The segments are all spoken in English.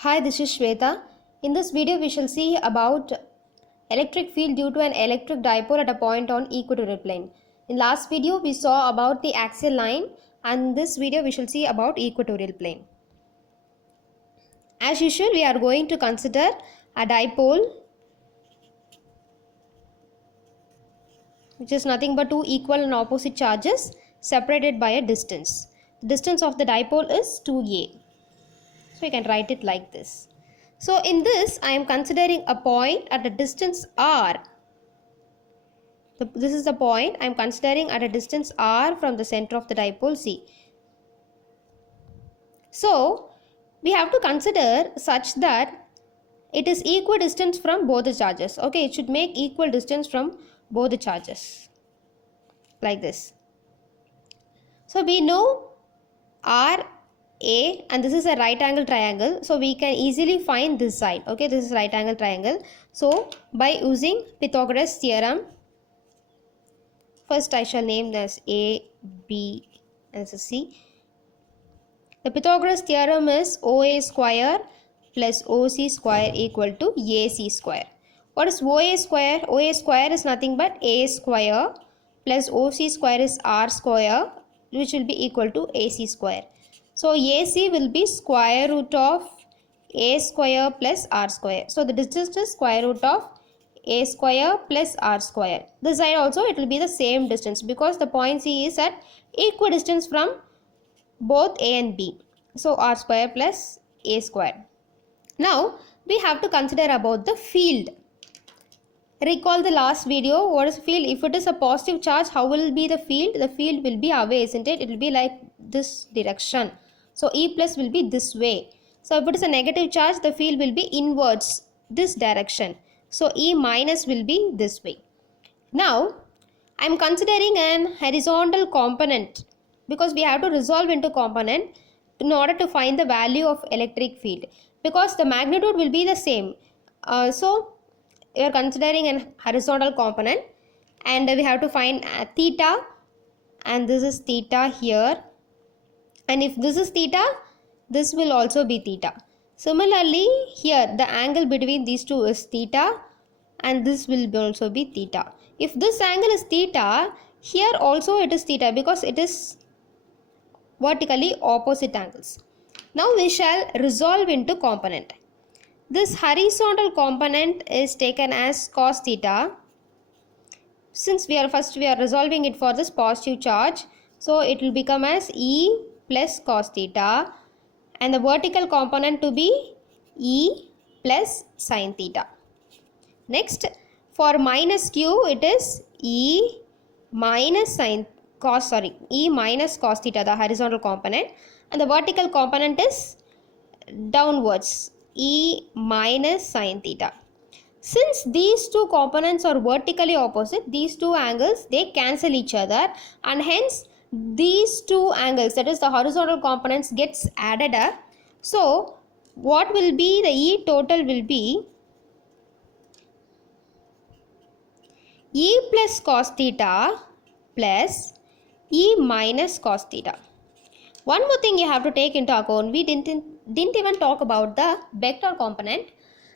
Hi, this is Shweta. In this video, we shall see about electric field due to an electric dipole at a point on equatorial plane. In last video, we saw about the axial line, and this video we shall see about equatorial plane. As usual, we are going to consider a dipole which is nothing but two equal and opposite charges separated by a distance. The distance of the dipole is 2a. So you can write it like this. So in this, I am considering a point at a distance r. This is the point I am considering at a distance r from the center of the dipole C. So we have to consider such that it is equidistant from both the charges. Okay, it should make equal distance from both the charges. Like this. So we know r a, and this is a right angle triangle, so we can easily find this side. Okay, this is right angle triangle. So by using Pythagoras theorem, first I shall name this A, B and this is C. The Pythagoras theorem is OA square plus OC square equal to AC square. What is OA square? OA square is nothing but A square plus OC square is R square, which will be equal to AC square. So AC will be square root of A square plus R square. So the distance is square root of A square plus R square. This side also it will be the same distance because the point C is at equidistance from both A and B. So R square plus A square. Now we have to consider about the field. Recall the last video. What is field? If it is a positive charge, how will be the field? The field will be away, isn't it? It will be like this direction. So E plus will be this way. So if it is a negative charge, the field will be inwards, this direction. So E minus will be this way. Now I am considering an horizontal component because we have to resolve into component in order to find the value of electric field, because the magnitude will be the same. So we are considering an horizontal component and we have to find theta, and this is theta here, and if this is theta, this will also be theta. Similarly here the angle between these two is theta and this will also be theta. If this angle is theta, here also it is theta because it is vertically opposite angles. Now we shall resolve into component. This horizontal component is taken as cos theta. Since we are resolving it for this positive charge, so it will become as E plus cos theta, and the vertical component to be E plus sin theta. Next, for minus q, it is E minus cos theta, the horizontal component, and the vertical component is downwards, E minus sin theta. Since these two components are vertically opposite, these two angles, they cancel each other, and hence these two angles, that is the horizontal components, gets added up. So what will be the E total will be E plus cos theta plus E minus cos theta. One more thing you have to take into account, we didn't even talk about the vector component,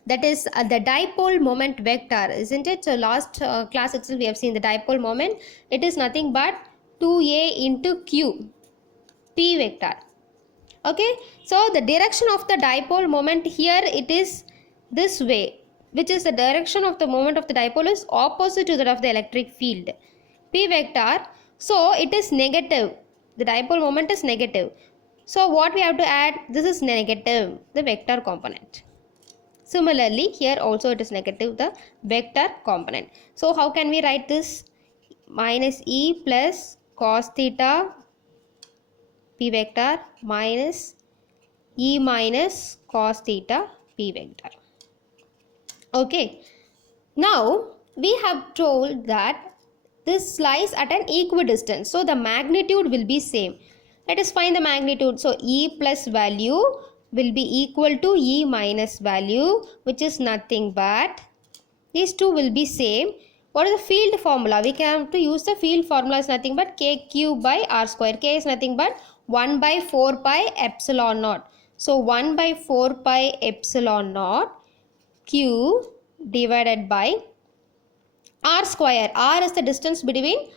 that is the dipole moment vector, isn't it? So last class itself we have seen the dipole moment. It is nothing but 2a into q, p vector. Okay, so the direction of the dipole moment here, it is this way, which is the direction of the moment of the dipole is opposite to that of the electric field, p vector. So it is negative, the dipole moment is negative. So what we have to add, this is negative, the vector component. Similarly here also it is negative, the vector component. So how can we write this? Minus E plus cos theta p vector minus E minus cos theta p vector. Okay, now we have told that this lies at an equidistance, so the magnitude will be same. Let us find the magnitude. So E plus value will be equal to E minus value, which is nothing but, these two will be same. What is the field formula? We can have to use the field formula is nothing but k cube by r square. K is nothing but 1 by 4 pi epsilon naught. So 1 by 4 pi epsilon naught q divided by r square. R is the distance between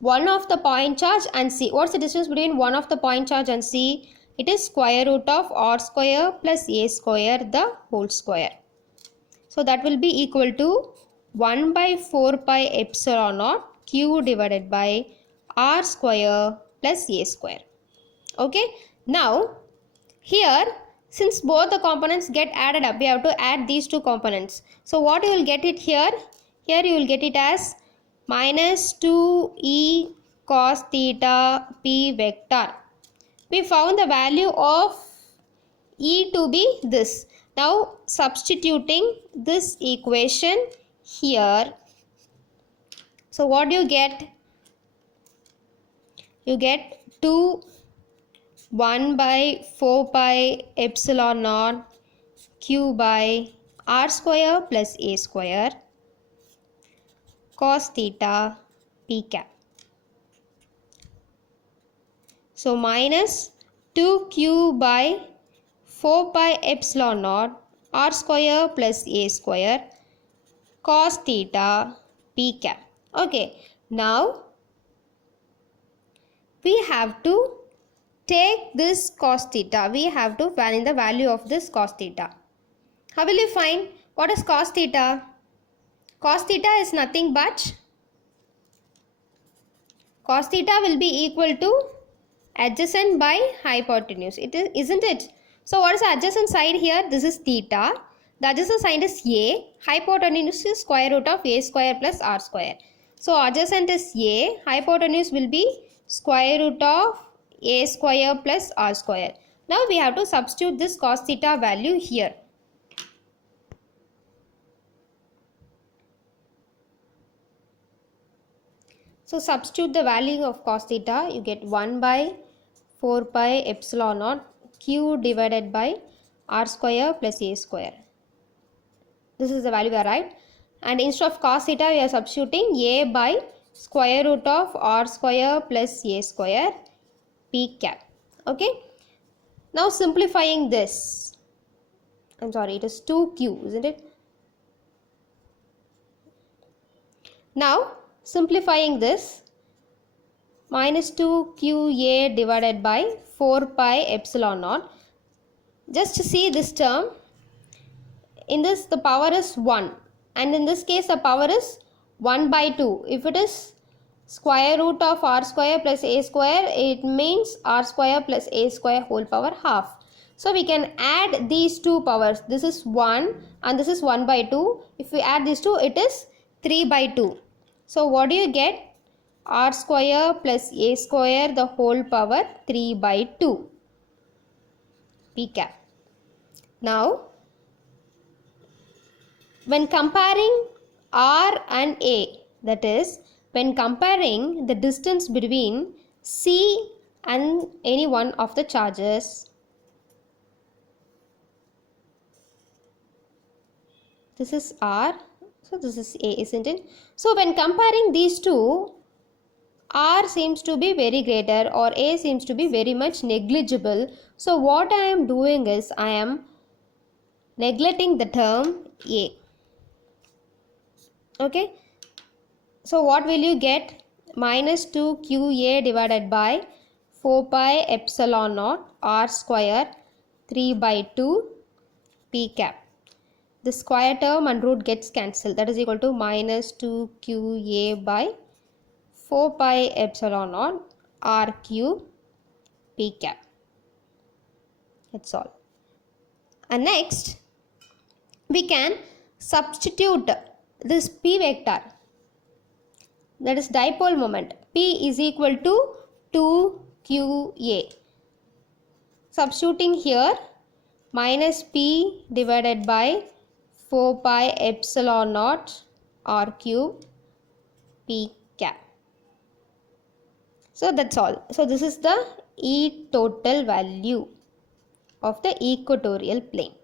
one of the point charge and C. What's the distance between one of the point charge and C? It is square root of r square plus a square the whole square. So that will be equal to 1 by 4 pi epsilon naught q divided by r square plus a square. Okay. Now here, since both the components get added up, we have to add these two components. So what you will get it here? Here you will get it as minus 2e cos theta p vector. We found the value of e to be this. Now substituting this equation here. So what do you get? You get 2 1 by 4 pi epsilon naught q by r square plus a square cos theta p cap. So minus 2q by 4 pi epsilon naught r square plus a square cos theta p cap. Okay, now we have to take this cos theta. We have to find the value of this cos theta. How will you find? What is cos theta? Cos theta is nothing but cos theta will be equal to adjacent by hypotenuse. It is, isn't it? So what is the adjacent side here? This is theta. The adjacent side is a. Hypotenuse is square root of a square plus r square. So adjacent is a. Hypotenuse will be square root of a square plus r square. Now we have to substitute this cos theta value here. So substitute the value of cos theta. You get 1 by 4 pi epsilon naught q divided by r square plus a square. This is the value we arrived. And instead of cos theta, we are substituting a by square root of r square plus a square p cap. Okay. Now simplifying this. I'm sorry, it is 2q, isn't it? Now simplifying this, minus 2qa divided by 4 pi epsilon naught. Just to see this term, in this the power is 1 and in this case the power is 1 by 2. If it is square root of r square plus a square, it means r square plus a square whole power half. So we can add these two powers. This is 1 and this is 1 by 2. If we add these two, it is 3 by 2. So what do you get? R square plus a square the whole power 3 by 2 p cap. Now when comparing r and a, that is when comparing the distance between C and any one of the charges, this is R, so this is A, isn't it? So when comparing these two, R seems to be very greater or A seems to be very much negligible. So what I am doing is I am neglecting the term A. Okay. So what will you get? Minus 2qa divided by 4 pi epsilon naught r square 3 by 2 p cap. The square term and root gets cancelled. That is equal to minus 2qa by 4 pi epsilon naught r cube p cap. That's all. And next we can substitute this p vector, that is dipole moment. P is equal to 2qa. Substituting here, minus p divided by 4 pi epsilon naught r cube p cap. So that's all. So this is the E total value of the equatorial plane.